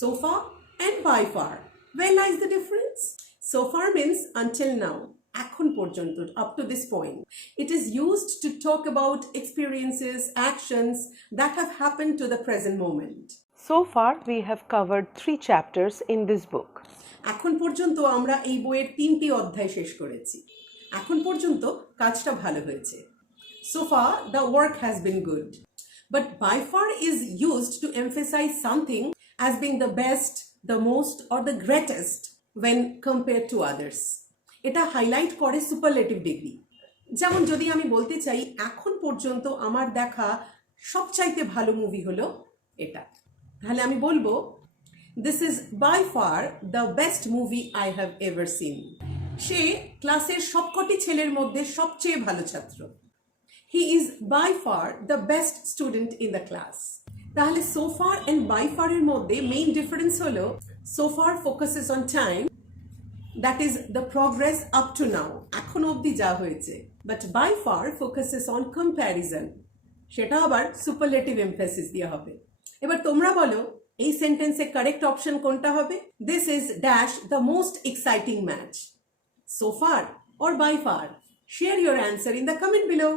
So far and by far. Where lies the difference? So far means until now, এখন পর্যন্ত, up to this point. It is used to talk about experiences, actions that have happened to the present moment. So far, we have covered 3 chapters in this book. এখন পর্যন্ত আমরা এই বইয়ের 3টি অধ্যায় শেষ করেছি। এখন পর্যন্ত কাজটা ভালো হয়েছে। So far, the work has been good. But by far is used to emphasize something as being the best, the most, or the greatest when compared to others. এটা হাইলাইট করে সুপারলেটিভ ডিগ্রি। যেমন যদি আমি বলতে চাই এখন পর্যন্ত আমার দেখা সবচাইতে ভালো মুভি হলো এটা, তাহলে আমি বলবো this is by far the best movie I have ever seen. সে ক্লাসের সবকটি ছেলের মধ্যে সবচেয়ে ভালো ছাত্র। He is by far the best student in the class. তাহলে so far and by far এর মধ্যে মেইন ডিফারেন্স হলো so far focuses on time, that is the progress up to now, এখন অবধি যা হয়েছে। but by far focuses on comparison, সেটা আবার সুপারলেটিভ এমফেসিস দিয়ে হবে। এবার তোমরা বলো এই সেন্টেন্সে কারেক্ট অপশন কোনটা হবে? This is dash the most exciting match, so far or by far? Share your answer in the comment below.